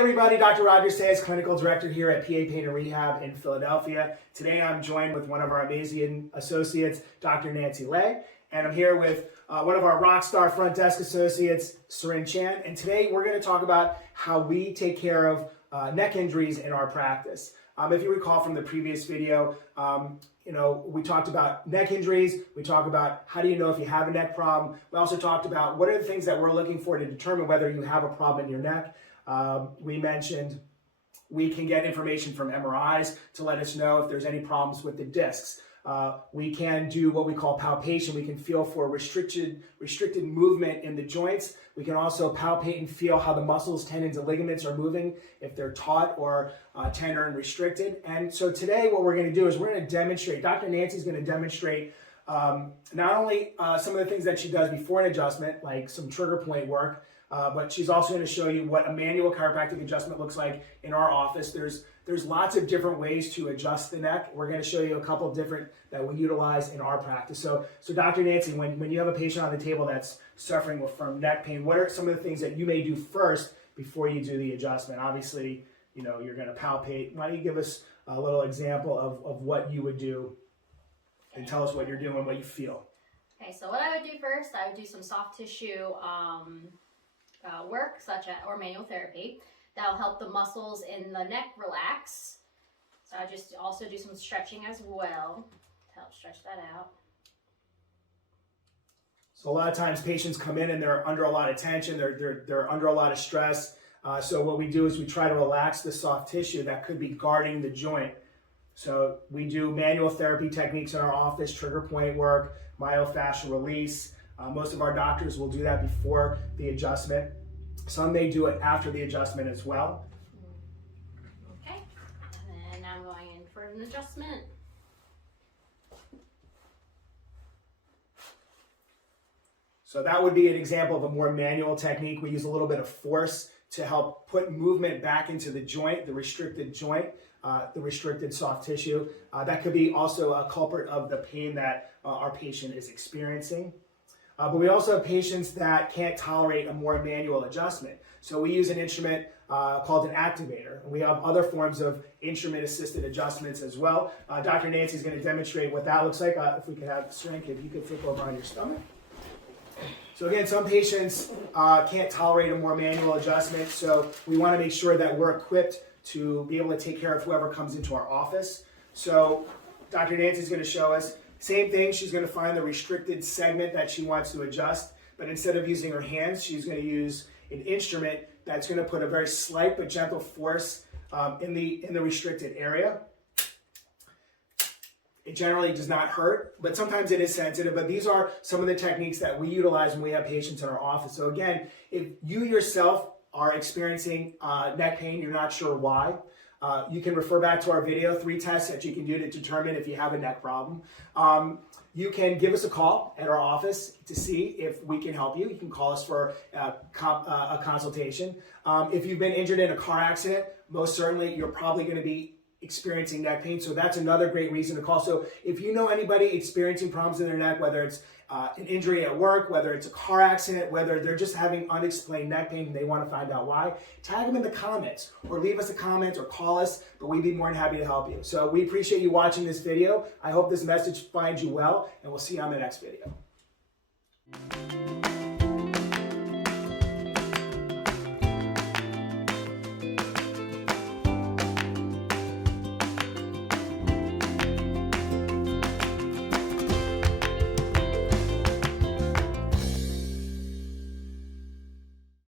everybody, Dr. Roger Sayers, Clinical Director here at PA Pain and Rehab in Philadelphia. Today I'm joined with one of our amazing associates, Dr. Nancy Lay, and I'm here with one of our rock star front desk associates, Seren Chan, and today we're going to talk about how we take care of neck injuries in our practice. If you recall from the previous video, we talked about neck injuries, we talked about how do you know if you have a neck problem. We also talked about what are the things that we're looking for to determine whether you have a problem in your neck. We mentioned we can get information from MRIs to let us know if there's any problems with the discs. We can do what we call palpation. We can feel for restricted movement in the joints. We can also palpate and feel how the muscles, tendons, and ligaments are moving, if they're taut or tender and restricted. And so today what we're going to do is we're going to demonstrate, Dr. Nancy's going to demonstrate not only some of the things that she does before an adjustment, like some trigger point work, but she's also going to show you what a manual chiropractic adjustment looks like in our office. There's lots of different ways to adjust the neck. We're going to show you a couple of different that we utilize in our practice. So Dr. Nancy, when you have a patient on the table that's suffering from neck pain, what are some of the things that you may do first before you do the adjustment? Obviously, you're going to palpate. Why don't you give us a little example of what you would do and tell us what you're doing, what you feel. Okay, so what I would do first, I would do some soft tissue work, or manual therapy. That'll help the muscles in the neck relax. So I just also do some stretching as well to help stretch that out. So a lot of times patients come in and they're under a lot of tension, they're under a lot of stress. So what we do is we try to relax the soft tissue that could be guarding the joint. So we do manual therapy techniques in our office, trigger point work, myofascial release. Most of our doctors will do that before the adjustment. Some may do it after the adjustment as well. Okay, and then I'm going in for an adjustment. So that would be an example of a more manual technique. We use a little bit of force to help put movement back into the joint, the restricted joint, the restricted soft tissue. That could be also a culprit of the pain that our patient is experiencing. But we also have patients that can't tolerate a more manual adjustment. So we use an instrument called an activator. We have other forms of instrument-assisted adjustments as well. Dr. Nancy is going to demonstrate what that looks like. If we could have Seren, if you could flip over on your stomach. So again, some patients can't tolerate a more manual adjustment, so we want to make sure that we're equipped to be able to take care of whoever comes into our office. So Dr. Nancy is going to show us. Same thing, she's going to find the restricted segment that she wants to adjust, but instead of using her hands, she's going to use an instrument that's going to put a very slight but gentle force in the restricted area. It generally does not hurt, but sometimes it is sensitive, but these are some of the techniques that we utilize when we have patients in our office. So again, if you yourself are experiencing neck pain, you're not sure why, you can refer back to our video, 3 tests that you can do to determine if you have a neck problem. You can give us a call at our office to see if we can help you. You can call us for a consultation. If you've been injured in a car accident, most certainly you're probably going to be experiencing neck pain, so that's another great reason to call. So if you know anybody experiencing problems in their neck, whether it's an injury at work, whether it's a car accident, whether they're just having unexplained neck pain and they want to find out why, tag them in the comments or leave us a comment or call us, but we'd be more than happy to help you. So we appreciate you watching this video. I hope this message finds you well, and we'll see you on the next video.